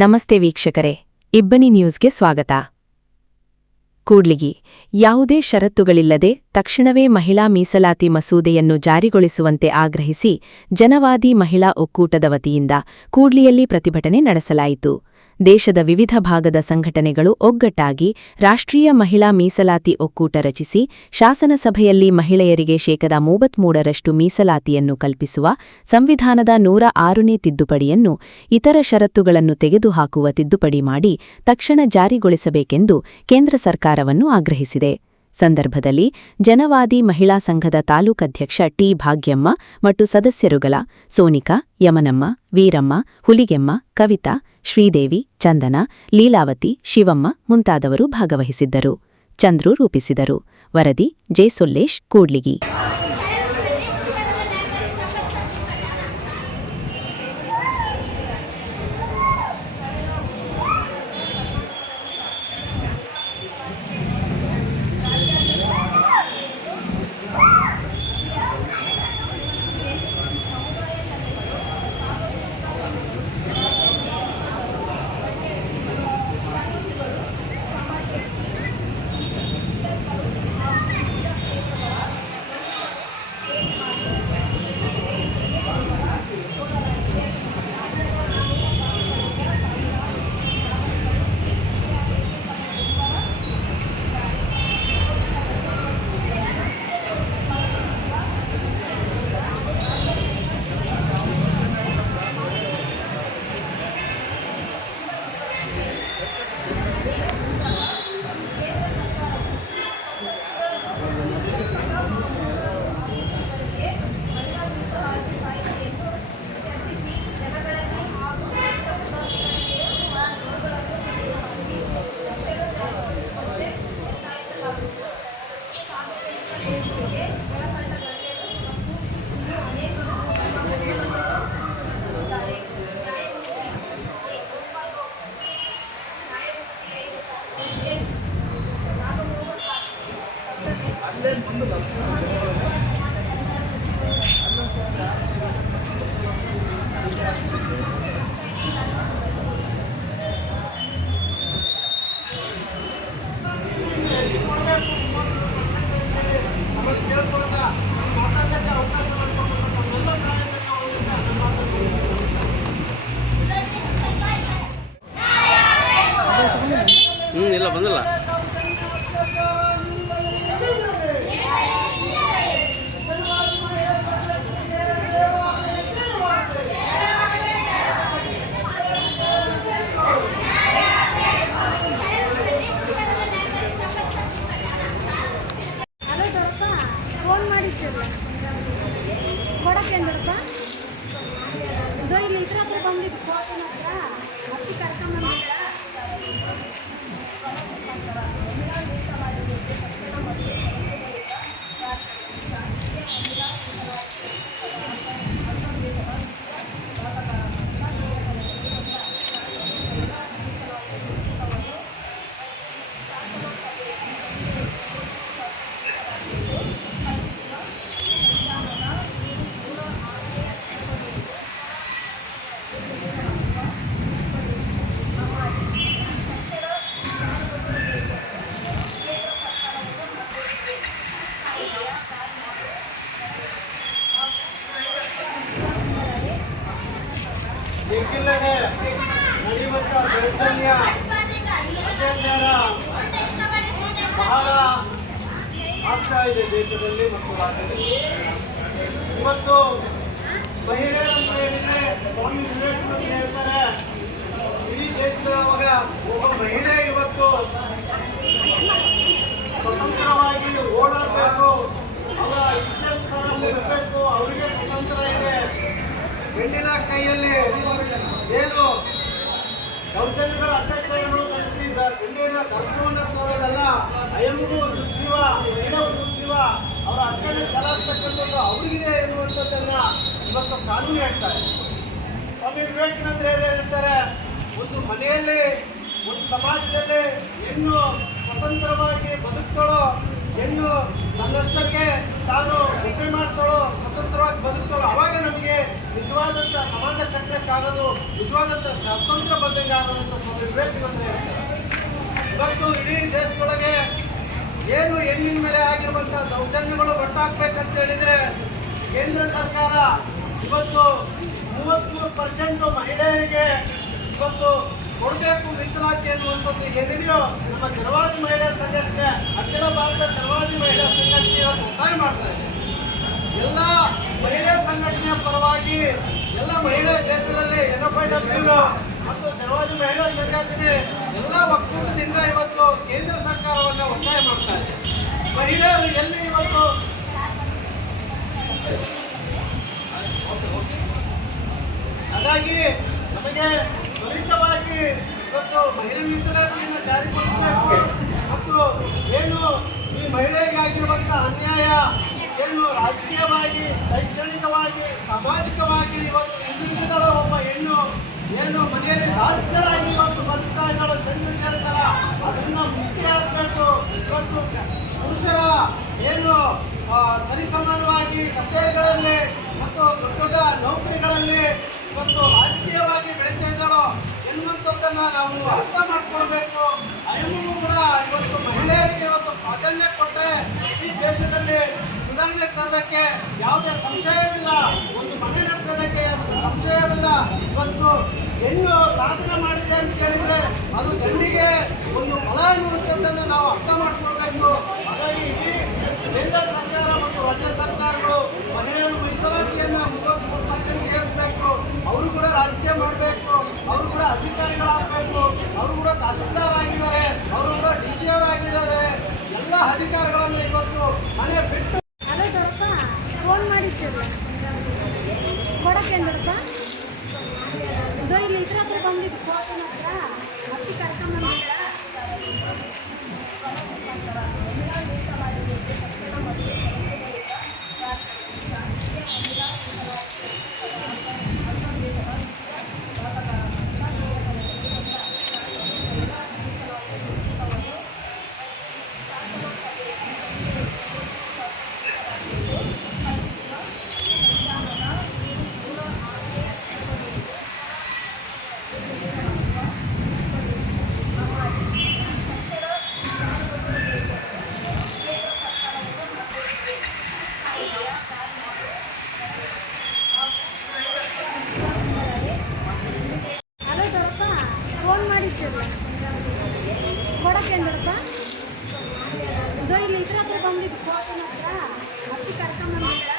ನಮಸ್ತೆ ವೀಕ್ಷಕರೇ, ಇಬ್ಬನಿ ನ್ಯೂಸ್ಗೆ ಸ್ವಾಗತ. ಕೂಡ್ಲಿಗಿ ಯಾವುದೇ ಷರತ್ತುಗಳಿಲ್ಲದೆ ತಕ್ಷಣವೇ ಮಹಿಳಾ ಮೀಸಲಾತಿ ಮಸೂದೆಯನ್ನು ಜಾರಿಗೊಳಿಸುವಂತೆ ಆಗ್ರಹಿಸಿ ಜನವಾದಿ ಮಹಿಳಾ ಒಕ್ಕೂಟದ ವತಿಯಿಂದ ಕೂಡ್ಲಿಯಲ್ಲಿ ಪ್ರತಿಭಟನೆ ನಡೆಸಲಾಯಿತು. ದೇಶದ ವಿವಿಧ ಭಾಗದ ಸಂಘಟನೆಗಳು ಒಗ್ಗಟ್ಟಾಗಿ ರಾಷ್ಟ್ರೀಯ ಮಹಿಳಾ ಮೀಸಲಾತಿ ಒಕ್ಕೂಟ ರಚಿಸಿ ಶಾಸನಸಭೆಯಲ್ಲಿ ಮಹಿಳೆಯರಿಗೆ 33% ಮೀಸಲಾತಿಯನ್ನು ಕಲ್ಪಿಸುವ ಸಂವಿಧಾನದ 106ನೇ ತಿದ್ದುಪಡಿಯನ್ನು ಇತರ ಷರತ್ತುಗಳನ್ನು ತೆಗೆದುಹಾಕುವ ತಿದ್ದುಪಡಿ ಮಾಡಿ ತಕ್ಷಣ ಜಾರಿಗೊಳಿಸಬೇಕೆಂದು ಕೇಂದ್ರ ಸರ್ಕಾರವನ್ನು ಆಗ್ರಹಿಸಿದೆ. ಸಂದರ್ಭದಲ್ಲಿ ಜನವಾದಿ ಮಹಿಳಾ ಸಂಘದ ತಾಲೂಕಧ್ಯಕ್ಷ ಟಿ ಭಾಗ್ಯಮ್ಮ ಮತ್ತು ಸದಸ್ಯರುಗಳ ಸೋನಿಕಾ, ಯಮನಮ್ಮ, ವೀರಮ್ಮ, ಹುಲಿಗೆಮ್ಮ, ಕವಿತಾ, ಶ್ರೀದೇವಿ, ಚಂದನ, ಲೀಲಾವತಿ, ಶಿವಮ್ಮ ಮುಂತಾದವರು ಭಾಗವಹಿಸಿದ್ದರು. ಚಂದ್ರು ರೂಪಿಸಿದರು. ವರದಿ ಜೆ. ಸೊಲ್ಲೇಶ್, ಕೂಡ್ಲಿಗಿ. ಇಲ್ಲ ಬಂದಿಲ್ಲ. ಫೋನ್ ಮಾಡಿರ್ತೀರ ಕೊಡಕ್ಕೇಂದ್ರಪ್ಪ ಇದು ಇಲ್ಲಿ ಇದ್ರ ಹತ್ರ ಬಂದಿದ್ದು ಫೋನ್ ಹತ್ರ ಅಕ್ಕಿ ಕರ್ಕೊಂಬಂದ ನಿಖಿಲಗೆ ನಡೆಯುವಂಥ ದೌರ್ಜನ್ಯ ಅತ್ಯಾಚಾರ ಬಹಳ ಆಗ್ತಾ ಇದೆ ದೇಶದಲ್ಲಿ ಮತ್ತು ರಾಜ್ಯದಲ್ಲಿ. ಇವತ್ತು ಮಹಿಳೆ ಅಂತ ಹೇಳಿದ್ರೆ ಸ್ವಾಮಿ ವಿವೇಕಾನಂದ ಹೇಳ್ತಾರೆ, ಇಡೀ ದೇಶದೊಳಗ ಒಬ್ಬ ಮಹಿಳೆ ಇವತ್ತು ಸ್ವತಂತ್ರವಾಗಿ ಓಡಾಡಬೇಕು, ಅವರ ಇಚ್ಛಾನುಸಾರ ಬದುಕಬೇಕು, ಅವರಿಗೆ ಸ್ವತಂತ್ರ ಇದೆ. ಹೆಣ್ಣಿನ ಕೈಯಲ್ಲಿ ಏನು ದೌರ್ಜನ್ಯಗಳ ಅತ್ಯಾಚಾರಗಳು ನಡೆಸಿ ಹೆಣ್ಣಿನ ಗರ್ಭವನ್ನು ತೋರೋದಲ್ಲ, ಅಯಂಗೂ ಒಂದು ಜೀವ, ಮಹಿಳೆ ಒಂದು ಜೀವ, ಅವರ ಹಕ್ಕನ್ನು ಚಲಾಯಿಸ್ತಕ್ಕಂಥದ್ದು ಅವ್ರಿಗಿದೆ ಎನ್ನುವಂಥದ್ದನ್ನ ಇವತ್ತು ಕಾನೂನು ಹೇಳ್ತಾರೆ. ಸ್ವಾಮಿ ವಿವೇಕಾನಂದರು ಹೇಳ್ತಾರೆ, ಒಂದು ಮನೆಯಲ್ಲಿ ಒಂದು ಸಮಾಜದಲ್ಲಿ ಹೆಣ್ಣು ಸ್ವತಂತ್ರವಾಗಿ ಬದುಕ್ತಾಳೋ, ಹೆಣ್ಣು ತನ್ನಷ್ಟಕ್ಕೆ ತಾನು ಒಮ್ಮೆ ಮಾಡ್ತಾಳೋ, ಸ್ವತಂತ್ರವಾಗಿ ಬದುಕ್ತಾಳೋ, ಅವಾಗ ನಮಗೆ ನಿಜವಾದಂಥ ಸಮಾಜ ಕಟ್ಟಲಿಕ್ಕಾಗೋದು, ನಿಜವಾದಂಥ ಸ್ವತಂತ್ರ ಬಂದಂಗೆ ಆಗೋದು ಬಿಡಬೇಕು ಅಂತ ಹೇಳ್ತಾರೆ. ಇವತ್ತು ಇಡೀ ದೇಶದೊಳಗೆ ಏನು ಹೆಣ್ಣಿನ ಮೇಲೆ ಆಗಿರುವಂಥ ದೌರ್ಜನ್ಯಗಳು ಒಟ್ಟಾಗಬೇಕಂತ ಹೇಳಿದರೆ ಕೇಂದ್ರ ಸರ್ಕಾರ ಇವತ್ತು 33% ಮಹಿಳೆಯರಿಗೆ ಇವತ್ತು ಕೊಡಬೇಕು ಮೀಸಲಾತಿ ಅನ್ನುವಂಥದ್ದು ಏನಿದೆಯೋ ನಮ್ಮ ಜನವಾದಿ ಮಹಿಳಾ ಸಂಘಟನೆ, ಅಖಿಲ ಭಾರತ ಜನವಾದಿ ಮಹಿಳಾ ಸಂಘಟನೆ ಇವತ್ತು ಒತ್ತಾಯ ಮಾಡ್ತಾ ಇದೆ. ಎಲ್ಲ ಮಹಿಳಾ ಸಂಘಟನೆಯ ಪರವಾಗಿ ಎಲ್ಲ ಮಹಿಳಾ ದೇಶದಲ್ಲಿ NFIW ಮತ್ತು ಜನವಾದಿ ಮಹಿಳಾ ಸಂಘಟನೆ ಎಲ್ಲ ಒಕ್ಕೂಟದಿಂದ ಇವತ್ತು ಕೇಂದ್ರ ಸರ್ಕಾರವನ್ನು ಒತ್ತಾಯ ಮಾಡ್ತಾ ಇದೆ. ಮಹಿಳೆಯರು ಎಲ್ಲಿ ಇವತ್ತು ಹಾಗಾಗಿ ನಮಗೆ ತ್ವರಿತವಾಗಿ ಇವತ್ತು ಮಹಿಳಾ ಮೀಸಲಾತಿಯನ್ನು ಜಾರಿಗೊಳಿಸಬೇಕು ಮತ್ತು ಏನು ಈ ಮಹಿಳೆಗೆ ಆಗಿರುವಂಥ ಅನ್ಯಾಯ ಏನು ರಾಜಕೀಯವಾಗಿ, ಶೈಕ್ಷಣಿಕವಾಗಿ, ಸಾಮಾಜಿಕವಾಗಿ ಇವತ್ತು ಹಿಂದುಳಿದ ಒಬ್ಬ ಹೆಣ್ಣು ಏನು ಮನೆಯಲ್ಲಿ ದಾಸ್ಯಳಾಗಿ ಇವತ್ತು ಬದುಕ್ತಾ ಇದ್ದಾಳೋ ಸಣ್ಣ ಸೇರ್ತಾರ ಅದನ್ನು ಮುಕ್ತಿ ಆಗಬೇಕು. ಇವತ್ತು ಪುರುಷರ ಏನು ಸರಿಸಮಾನವಾಗಿ ಕಚೇರಿಗಳಲ್ಲಿ ಮತ್ತು ದೊಡ್ಡ ದೊಡ್ಡ ನೌಕರಿಗಳಲ್ಲಿ ಇವತ್ತು ರಾಜಕೀಯವಾಗಿ ಬೆಳೀತಾ ಇದ್ದಾಳೋ ಎನ್ನುವಂಥದ್ದನ್ನು ನಾವು ಅರ್ಥ ಮಾಡ್ಕೊಳ್ಬೇಕು. ಅಯ್ಯೂ ಕೂಡ ಇವತ್ತು ಮಹಿಳೆಯರಿಗೆ ಇವತ್ತು ಪ್ರಾಧಾನ್ಯ ಕೊಟ್ಟರೆ ಈ ದೇಶದಲ್ಲಿ ಸುಧಾರಣೆ ತರೋದಕ್ಕೆ ಯಾವುದೇ ಸಂಶಯವಿಲ್ಲ, ಒಂದು ಮನೆ ನಡೆಸೋದಕ್ಕೆ ಸಂಶಯವಿಲ್ಲ. ಇವತ್ತು ಹೆಣ್ಣು ಸಾಧನೆ ಮಾಡಿದೆ ಅಂತ ಹೇಳಿದರೆ ಅದು ಗಂಡಿಗೆ ಒಂದು ಬಲ ಎನ್ನುವಂಥದ್ದನ್ನು ನಾವು ಅರ್ಥ ಮಾಡ್ಕೊಳ್ಬೇಕು. ಹಾಗಾಗಿ ಇಡೀ ಕೇಂದ್ರ ಸರ್ಕಾರ ಮತ್ತು ರಾಜ್ಯ ಸರ್ಕಾರಗಳು ಮಹಿಳೆಯರು ಮೀಸಲಾತಿಯನ್ನು 33% ಏರಿಸಬೇಕು. ಅವರು ಕೂಡ ರಾಜಕೀಯ ಮಾಡಬೇಕು, ಅವರು ಕೂಡ ಅಧಿಕಾರಿಗಳಾಗಬೇಕು, ಅವರು ಕೂಡ ತಹಸೀಲ್ದಾರ್ ಆಗಿದ್ದಾರೆ, ಅವರು ಕೂಡ DC ಅವರಾಗಿದ್ದಾರೆ. ಎಲ್ಲ ಅಧಿಕಾರಿಗಳನ್ನು ಇವತ್ತು ಮನೆ ಬಿಟ್ಟು ಹಲೋ ದೊಡ್ಡಪ್ಪ, ಫೋನ್ ಮಾಡಿದ್ದೀರ ಕೊಡಕ್ಕೆ ದೊಡ್ಡಪ್ಪ? ಇದು ಇಲ್ಲಿ ಇದ್ರ ಹತ್ರ ಬಂದಿದ್ದು ಫೋನ್ ಹತ್ರ ಅಕ್ಕಿ ಕರ್ಕೊಂಬಂದಿದ್ದೀರ. ಹಲೋ ದೊಡ್ಡಪ್ಪ, ಫೋನ್ ಮಾಡಿದ್ದೀರ ಕೊಡಕ್ಕೆ ದೊಡ್ಡಪ್ಪ? ಇದು ಇಲ್ಲಿ ಇದ್ರ ಹತ್ರ ಬಂದಿದ್ದು ಫೋನ್ ಹತ್ರ ಅಕ್ಕಿ ಕರ್ಕೊಂಬಂದಿದ್ದೀರ.